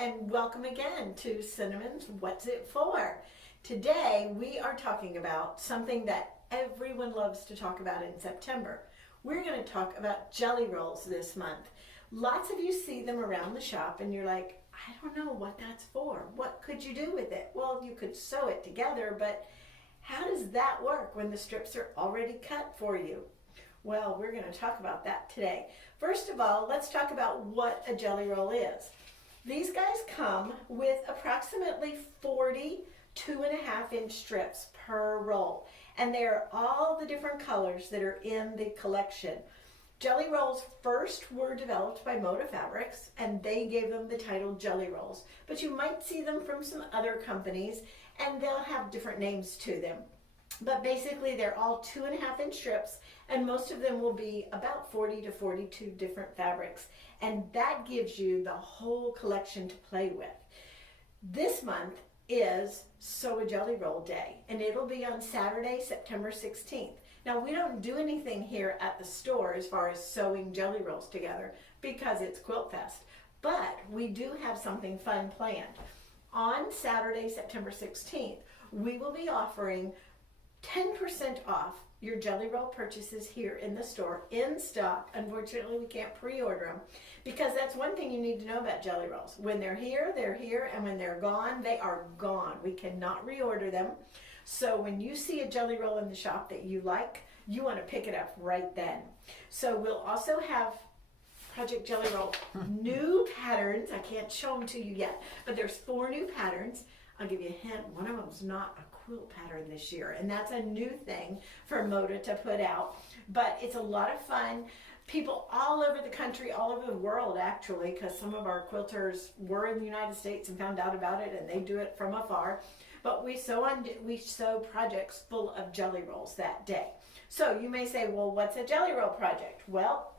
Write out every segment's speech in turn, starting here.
and welcome again to Cinnamon's What's It For? Today we are talking about something that everyone loves to talk about in September. We're going to talk about jelly rolls this month. Lots of you see them around the shop and you're like, I don't know what that's for. What could you do with it? Well, you could sew it together, but how does that work when the strips are already cut for you? Well, we're going to talk about that today. First of all, let's talk about what a jelly roll is. These guys come with approximately 40 2.5-inch strips per roll, and they're all the different colors that are in the collection. Jelly rolls first were developed by Moda Fabrics, and they gave them the title jelly rolls, but you might see them from some other companies, and they'll have different names to them. But basically they're all 2.5-inch strips, and most of them will be about 40 to 42 different fabrics, and that gives you the whole collection to play with. This month is Sew a Jelly Roll Day, and it'll be on Saturday, September 16th. Now, we don't do anything here at the store as far as sewing jelly rolls together because it's Quilt Fest, but we do have something fun planned. On Saturday, September 16th, we will be offering 10% off your jelly roll purchases here in the store in stock. Unfortunately, we can't pre-order them because that's one thing you need to know about jelly rolls. When they're here, and when they're gone, they are gone. We cannot reorder them. So when you see a jelly roll in the shop that you like, you want to pick it up right then. So we'll also have Project Jelly Roll new patterns. I can't show them to you yet, but there's 4 new patterns. I'll give you a hint. One of them's not a quilt pattern this year, and that's a new thing for Moda to put out, but it's a lot of fun. People all over the country, all over the world actually, because some of our quilters were in the United States and found out about it, and they do it from afar. But we sew projects full of jelly rolls that day. So you may say, well, what's a jelly roll project? Well,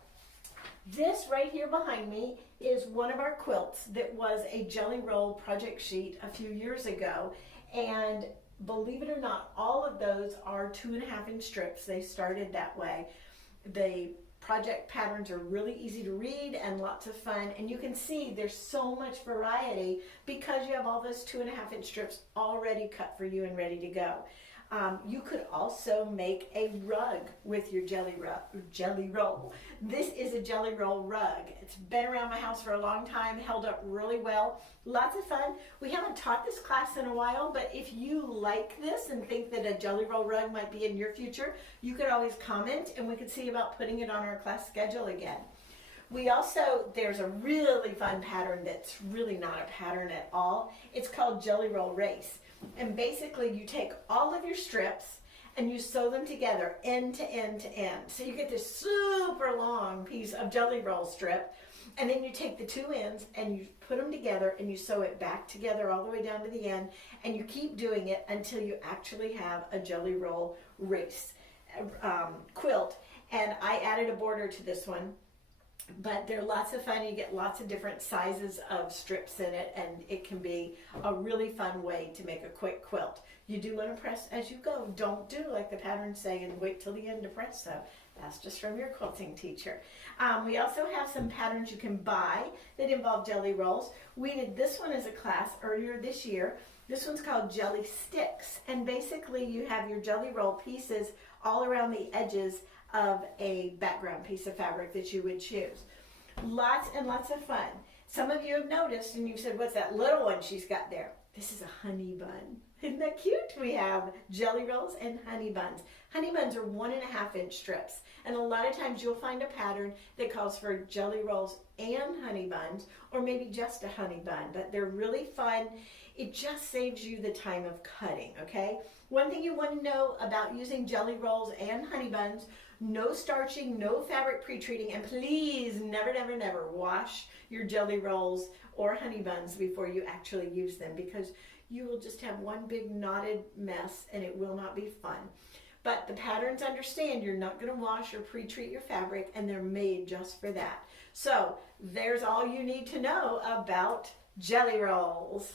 this right here behind me is one of our quilts that was a jelly roll project sheet a few years ago, and believe it or not, all of those are 2.5-inch strips. They started that way. The project patterns are really easy to read and lots of fun, and you can see there's so much variety because you have all those 2.5-inch strips already cut for you and ready to go. You could also make a rug with your jelly roll. This is a jelly roll rug. It's been around my house for a long time, held up really well. Lots of fun. We haven't taught this class in a while, but if you like this and think that a jelly roll rug might be in your future, you could always comment and we could see about putting it on our class schedule again. There's a really fun pattern that's really not a pattern at all. It's called Jelly Roll Race. And basically you take all of your strips and you sew them together end to end to end. So you get this super long piece of jelly roll strip, and then you take the 2 ends and you put them together and you sew it back together all the way down to the end, and you keep doing it until you actually have a jelly roll race quilt. And I added a border to this one. But they're lots of fun. You get lots of different sizes of strips in it, and it can be a really fun way to make a quick quilt. You do want to press as you go. Don't do like the patterns say and wait till the end to press. So that's just from your quilting teacher. We also have some patterns you can buy that involve jelly rolls. We did this one as a class earlier this year. This one's called Jelly Sticks, and basically you have your jelly roll pieces all around the edges of a background piece of fabric that you would choose. Lots and lots of fun. Some of you have noticed and you've said, what's that little one she's got there? This is a honey bun. Isn't that cute? We have jelly rolls and honey buns. Honey buns are 1.5-inch strips, and a lot of times you'll find a pattern that calls for jelly rolls and honey buns, or maybe just a honey bun, but they're really fun. It just saves you the time of cutting, okay? One thing you want to know about using jelly rolls and honey buns: no starching, no fabric pre-treating, and please never, never, never wash your jelly rolls or honey buns before you actually use them, because you will just have one big knotted mess and it will not be fun. But the patterns understand you're not going to wash or pre-treat your fabric, and they're made just for that. So there's all you need to know about jelly rolls.